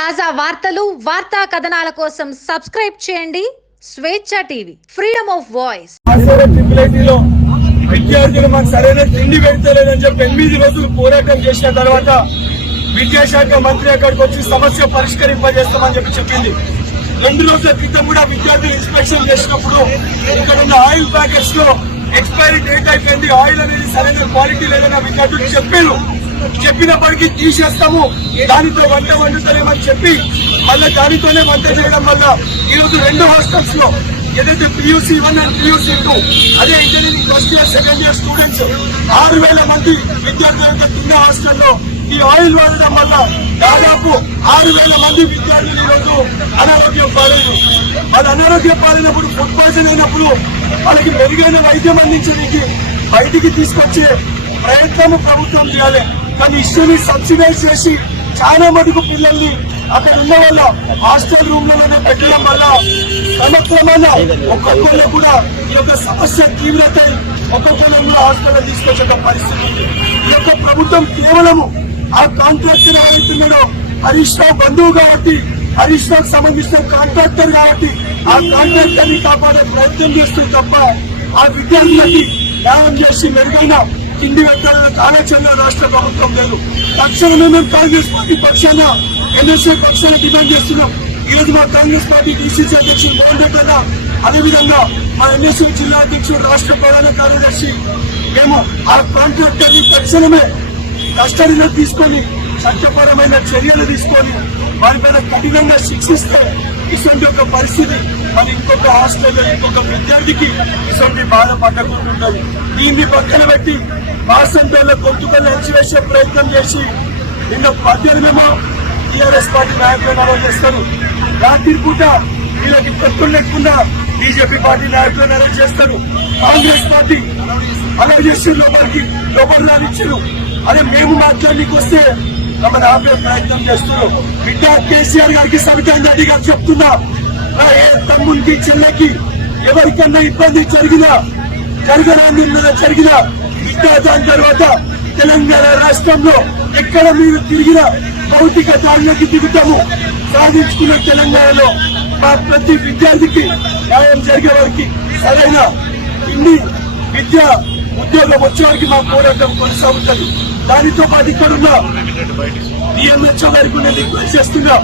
తాజా వార్తలు వార్తా కథనాల కోసం సబ్స్క్రైబ్ చేయండి. స్వేచ్ఛ టీవీ ఫ్రీడమ్ ఆఫ్ వాయిస్. విద్యార్థులు మాకు సరైన తిండి పెడతలేదని చెప్పి ఎనిమిది రోజులు పోరాటం చేసిన తర్వాత విద్యాశాఖ మంత్రి అక్కడికి వచ్చి సమస్య పరిష్కరింపజేస్తామని చెప్పి చెప్పింది. రెండు రోజుల క్రితం కూడా విద్యార్థులు ఇన్స్పెక్షన్ చేసినప్పుడు ఇక్కడ ఉన్న ఆయిల్ ప్యాకెట్స్లో ఎక్స్పైరీ డేట్ అయిపోయింది. ఆయిల్ అనేది సరైన క్వాలిటీ లేదని విద్యార్థులు చెప్పారు. చెప్పినప్పటికీ తీసేస్తాము. దానితో వంట వండుతలేమని చెప్పి మళ్ళీ దానితోనే వంట చేయడం వల్ల ఈ రోజు రెండు హాస్టల్స్లో ఏదైతే PUC one and PUC two అదే engineering first year second year students ఆరు వేల మంది విద్యార్థులతో కింద హాస్టల్లో ఈ ఆయిల్ వాడడం వల్ల దాదాపు ఆరు వేల మంది విద్యార్థులు ఈరోజు అనారోగ్యం పాలైన వాళ్ళు అనారోగ్యం పాలైనప్పుడు ఫుడ్ పాయిజన్ అయినప్పుడు వాళ్ళకి మెరుగైన వైద్యం అందించడానికి బయటికి తీసుకొచ్చే ప్రయత్నము ప్రభుత్వం చేయాలి. కానీ ఇష్యూని సబ్సిడైజ్ చేసి చాలా మటుకు పిల్లల్ని అక్కడ ఉన్న వాళ్ళ హాస్టల్ రూమ్లోనే పెట్టడం వల్ల క్రమక్రమాన ఒక్కొక్కరు కూడా ఈ యొక్క సమస్య తీవ్రత ఒక్కొక్కరు కూడా హాస్టల్ తీసుకొచ్చే పరిస్థితి ఉంది. ఈ యొక్క ప్రభుత్వం కేవలము ఆ కాంట్రాక్టర్ ఎవరైతున్నాడో హరీష్ రావు బంధువు కాబట్టి హరీష్ రావుకు సంబంధించిన కాంట్రాక్టర్ కాబట్టి ఆ కాంట్రాక్టర్ని కాపాడే ప్రయత్నం చేస్తుంది తప్ప ఆ విద్యార్థులకి న్యాయం చేసి మెరుగైన తిండి పెట్టాలన్న ఆలోచన రాష్ట్ర ప్రభుత్వం లేదు. తక్షణమే మేము కాంగ్రెస్ పార్టీ పక్షాన ఎన్ఎస్ఏ పక్షాన డిమాండ్ చేస్తున్నాం. ఈ రోజు మా కాంగ్రెస్ పార్టీ డిసిసి అధ్యక్షుడు మోహన్ రెడ్డి అన్న అదేవిధంగా మా ఎన్ఎస్ఏ జిల్లా అధ్యక్షుడు రాష్ట్ర ప్రధాన కార్యదర్శి మేము ఆ కాంట్రాక్టర్ని తక్షణమే కస్టడీలో తీసుకొని చట్టపరమైన చర్యలు తీసుకొని వారిపైన కఠినంగా శిక్షిస్తే ఇటువంటి ఒక పరిస్థితి మరి ఇంకొక హాస్టల్లో ఇంకొక విద్యార్థికి ఇటువంటి బాధ పట్టకుంటుంటది దీన్ని పక్కన పెట్టి వాసంతలో గొంతుకలు అణచివేసే ప్రయత్నం చేసి నిన్న పద్దెనిమిదేమో టీఆర్ఎస్ పార్టీ నాయకులను అమలు చేస్తారు. రాత్రి పూట వీళ్ళకి పెట్టుకుని లేకుండా బీజేపీ పార్టీ నాయకులను అరెస్ట్ చేస్తారు. కాంగ్రెస్ పార్టీ అలా చేసిన లోపలికి లోపల రానిచ్చారు. అదే మేము మాట్లాడికి వస్తే మమ్మల్ని ఆపే ప్రయత్నం చేస్తున్నారు. బిడ్డ కేసీఆర్ గారికి సవితాన్ రెడ్డి గారు చెప్తున్నా. ఏ తమ్మునికి చెల్లెకి ఎవరికన్నా ఇబ్బంది జరిగినా జరగరాని జరిగినా ఇంకా దాని తర్వాత తెలంగాణ రాష్ట్రంలో ఎక్కడ మీరు తిరిగినా భౌతిక దారులకి దిగుతాము. సాధించుకున్న తెలంగాణలో మా ప్రతి విద్యార్థికి న్యాయం జరిగే వారికి సరైన ఇన్ని విద్య ఉద్యోగం వచ్చేవారికి మా పోరాటం కొనసాగుతుంది. దానితో పాటు ఇక్కడ ఉన్న డిఎంహెచ్ఓ గారికి నేను రిక్వెస్ట్ చేస్తున్నా.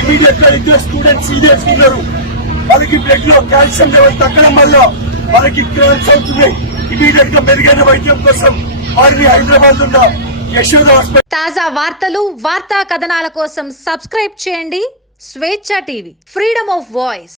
ఇమీడియట్గా ఇద్దరు స్టూడెంట్స్ సీరియస్ ఉన్నారు. వాళ్ళకి బ్లడ్లో కాల్షియం లెవెల్ తగ్గడం వల్ల వాళ్ళకి క్రాన్స్ అవుతున్నాయి. ఇమీడియట్గా మెరుగైన వైద్యం కోసం వారిని హైదరాబాద్ ఉన్న యశోద హాస్పిటల్ తాజా వార్తలు వార్తా కథనాల కోసం సబ్స్క్రైబ్ చేయండి. స్వేచ్ఛ టీవీ ఫ్రీడమ్ ఆఫ్ వాయిస్.